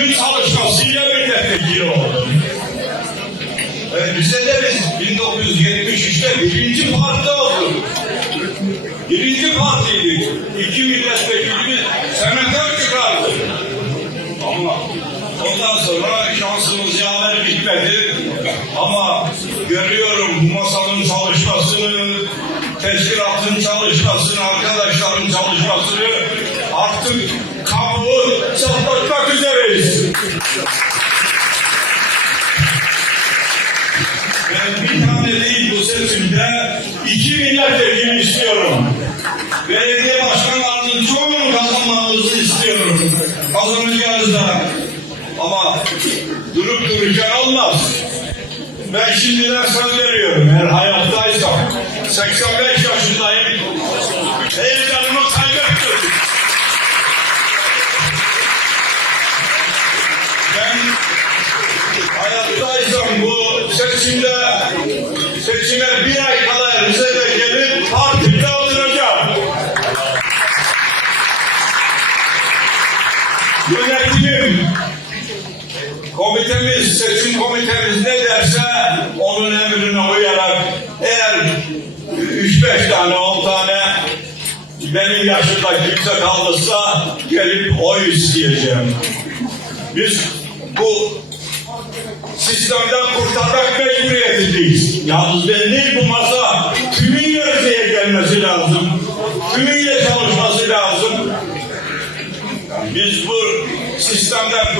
Örgüt çalışmasıyla milletvekili oldum. E, bize de biz 1973'te birinci parti olduk. Birinci partiydik. İki milletvekilini senatör çıkardı. Ama ondan sonra şansımız yaver bitmedi. Ama görüyorum bu masanın çalışmasını, teşkilatın çalışmasını, arkadaşların çalışmasını artık kabuğu çatlatmak Ben bir tane değil bu seçimde iki milletvekili istiyorum. Belediye başkanlarının çoğunu kazanmanızı istiyorum. Kazanacağız da. Ama durup dururken olmaz. Ben şimdiden söz veriyorum. Eğer hayattaysam 85 seçime bir ay kala Rize'de gelip partimde oturacağım. Yönetimim, komitemiz, seçim komitemiz ne derse onun emrine uyarak eğer üç beş tane, on tane benim yaşımda kimse kalırsa gelip oy isteyeceğim. Biz bu sistemden kurtarmak mecburiyetindeyiz. Yalnız ben değil bu masa tümüyle Rize'ye gelmesi lazım. Tümüyle çalışması lazım. Biz bu sistemden